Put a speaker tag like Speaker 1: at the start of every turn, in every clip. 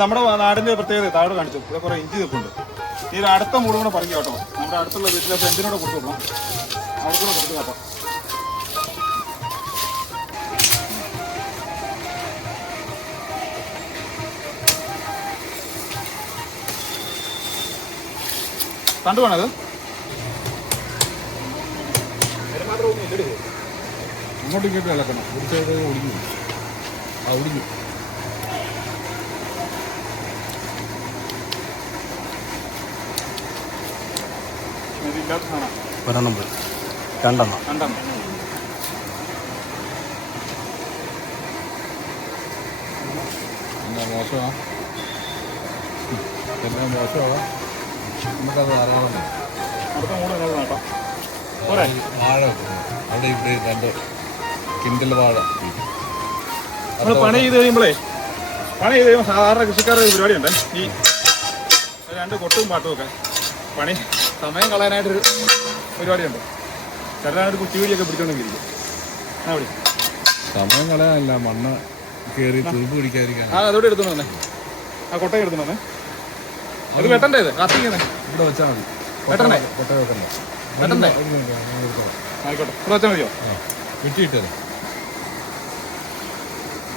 Speaker 1: നമ്മുടെ നാടിന്റെ പ്രത്യേകത താഴെ കാണിച്ചു. ഇവിടെ കുറെ ഇഞ്ചി നിൽപ്പുണ്ട് ഈ അടുത്ത മൂട് കൂടെ പറഞ്ഞു കേട്ടോ. നമ്മുടെ അടുത്തുള്ള വീട്ടിലെ ഫ്രണ്ടിനോട് കൊടുത്തു വിടണം അവിടെ കൂടെ കൊടുത്തു കേട്ടോ. കണ്ടു വേണത്
Speaker 2: അങ്ങോട്ടും ഇങ്ങോട്ടും ഇളക്കണം. സൈഡ് ഒടിഞ്ഞു. ആ ഒടിഞ്ഞു.
Speaker 3: ഒരെണ്ണം പോയി. രണ്ടെണ്ണം.
Speaker 1: കണ്ടെണ്ണം
Speaker 2: എന്നാ മോശമാ? എന്നാ മോശമാ നമുക്കത് അറിയാമല്ലോ.
Speaker 1: അടുത്ത മൂട് ഇതിനകത്ത് കേട്ടോ. പോരെ.
Speaker 2: വാഴ. അവിടെ ഇവിടെ രണ്ട് കിൻഡൽ വാഴ.
Speaker 1: നമ്മൾ പണി ചെയ്ത് കഴിയുമ്പോഴേ പണി ചെയ്ത് കഴിയുമ്പോൾ സാധാരണ കൃഷിക്കാരുടെ പരിപാടിയുണ്ട്. ഈ രണ്ട് കൊട്ടും പാട്ടും ഒക്കെ. പണി. സമയം കളയാനായിട്ടൊരു പരിപാടിയുണ്ട്. ചിലരായിട്ട് കുറ്റിവീടിയൊക്കെ വീടിയൊക്കെ ആ വിളി
Speaker 2: സമയം കളയാനല്ല മണ്ണ് കയറി തൂമ്പ് പിടിക്കാതിരിക്കാൻ.
Speaker 1: ആ അതോടെ എടുത്തോണ്ട് വന്നേ. ആ കൊട്ടയും എടുത്തോണ്ട് വന്നേ. അത് വെട്ടണ്ടേ ഇത്? കത്തിക്കുന്നേ
Speaker 2: ഇവിടെ വെച്ചാൽ മതി.
Speaker 1: വെട്ടണ്ടേ?
Speaker 2: കൊട്ട
Speaker 1: വെട്ടണ്ടേ?
Speaker 2: വെട്ടണ്ടേ?
Speaker 1: ആയിക്കോട്ടെ. ഇവിടെ വെച്ചാൽ മതിയോ?
Speaker 2: ആ വെട്ടിയിട്ടത്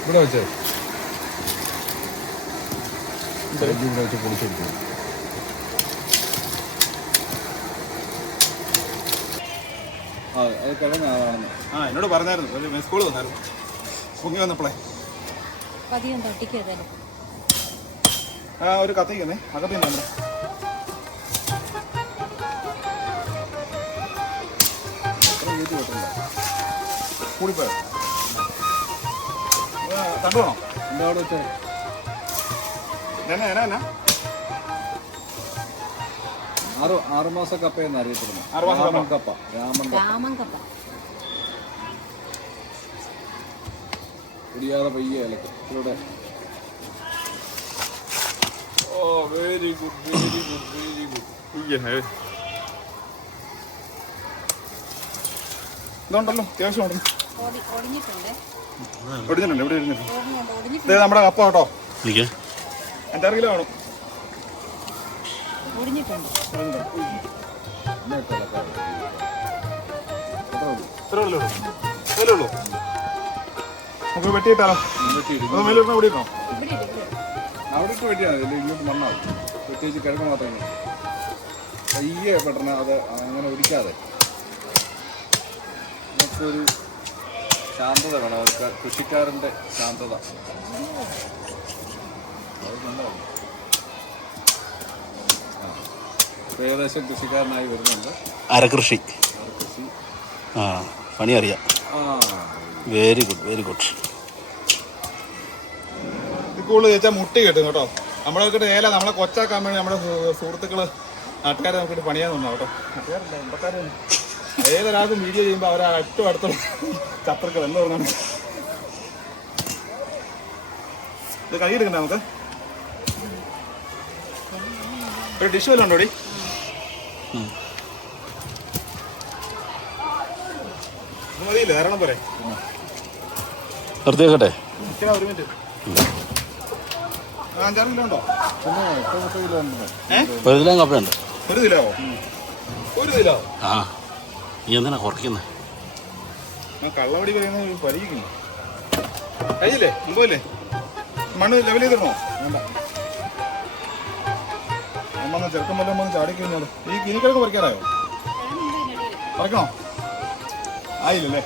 Speaker 2: ഇവിടെ വെച്ചേ. ഇവിടെ വെച്ച് പൊളിച്ചെടുത്തു. ആ
Speaker 1: എന്നോട് പറഞ്ഞായിരുന്നു. ഒരു സ്കൂൾ വന്നായിരുന്നു. പൊങ്ങി വന്നപ്പോളേ.
Speaker 4: പതിയും തൊട്ടിക്കും ഏതായാലും.
Speaker 1: ആ ഒരു കത്തിക്കുന്നേ അകത്ത് തന്നെ കൂടിപ്പോയോ? കണ്ടു വേണോ
Speaker 2: എന്താ അവിടെ
Speaker 1: എന്നാ എന്നാ എന്നാ?
Speaker 2: ആറ് ആറ് മാസ കപ്പ എന്ന് അറിയപ്പെടുന്നു
Speaker 1: ആറ് മാസ കപ്പ.
Speaker 2: രാമൻ കപ്പ രാമൻ കപ്പ
Speaker 4: രാമൻ കപ്പ
Speaker 2: കുടിയാതെ പയ്യെ ഇലക്ക് ഓ very good very good very good
Speaker 1: ഇതുണ്ടല്ലോ അത്യാവശ്യം ഉണ്ടല്ലോ.
Speaker 4: ഒടി ഒടിഞ്ഞിട്ടുണ്ട്
Speaker 1: ഒടിഞ്ഞിട്ടുണ്ട് ഇവിടെ ഇരുന്നിട്ടുണ്ട്
Speaker 4: ഒടിഞ്ഞിട്ടുണ്ട്
Speaker 1: ഇതേ നമ്മുടെ കപ്പ കേട്ടോ.
Speaker 3: എന്താ
Speaker 1: അഞ്ചാറ് കിലോ വേണം
Speaker 4: ഒടിഞ്ഞിട്ടുണ്ട്
Speaker 1: ഇത്രേ ഉള്ളൂ. ഇത്രേ ഉള്ളൂ. നമുക്ക് വെട്ടിയിട്ടാലോ. അത് ഇവിടെ
Speaker 2: അവിടെ ഇട്ട് വെട്ടിയാൽ മതി. ഇങ്ങോട്ട് മണ്ണാവും. പ്രത്യേകിച്ച് കിഴങ്ങ് മാത്രം ഇങ്ങോട്ട്. പയ്യെ പെട്ടെന്ന് അത് അങ്ങനെ ഒടിക്കാതെ. നമുക്കൊരു ശാന്തത വേണം. അവർക്ക് കൃഷിക്കാരന്റെ ശാന്തത. അത് നല്ലതാണ്. ആ. ഇപ്പൊ ഏകദേശം കൃഷിക്കാരനായി വരുന്നുണ്ട്.
Speaker 3: അരകൃഷി. ആ പണി അറിയാം വെരി ഗുഡ് വെരി ഗുഡ്
Speaker 1: കൂടുതൽ ചോദിച്ചാൽ മുട്ടി കിട്ടും കേട്ടോ. നമ്മളെ കിട്ടും ഏല നമ്മളെ കൊച്ചാക്കാൻ വേണ്ടി നമ്മുടെ സുഹൃത്തുക്കൾ സുഹൃത്തുക്കൾ നാട്ടുകാരെ നോക്കിയിട്ട് പണിയാൻ തോന്നാ കേട്ടോ. ഏതൊരാൾക്കും വീഡിയോ ചെയ്യുമ്പോൾ അവരാ ഏറ്റവും അടുത്തുള്ള ശത്രുക്കൾ എന്ന് പറഞ്ഞാൽ ഇത് കൈയെടുക്കണ്ടേ നമുക്ക്? ഒരു ഡിഷ് വല്ലതും ഉണ്ടോടി ഇത് മതിയില്ലേ ധാരാളം പോരെ
Speaker 3: നിർത്തിയേക്കട്ടെ.
Speaker 1: ഒരു കിലോ
Speaker 3: കപ്പയുണ്ട്
Speaker 1: ഒരു കിലോ ഒരു കിലോ?
Speaker 3: ആ നീ എന്തിനാ കുറയ്ക്കുന്നത്
Speaker 1: കള്ളവടി പറയുന്നത് പരിചയിക്കുന്നു കഴിയില്ലേ മുമ്പില്ലേ മണ്ണ് ലെവൽ ചെയ്തിടണോ വേണ്ട. അമ്മ ചെറുക്കം വല്ലതും വന്ന് ചാടി കഴിഞ്ഞാലോ? ഈ കിനിക്കിഴക്ക് പറിക്കാറായോ? പറിക്കണോ? ആയില്ലല്ലേ?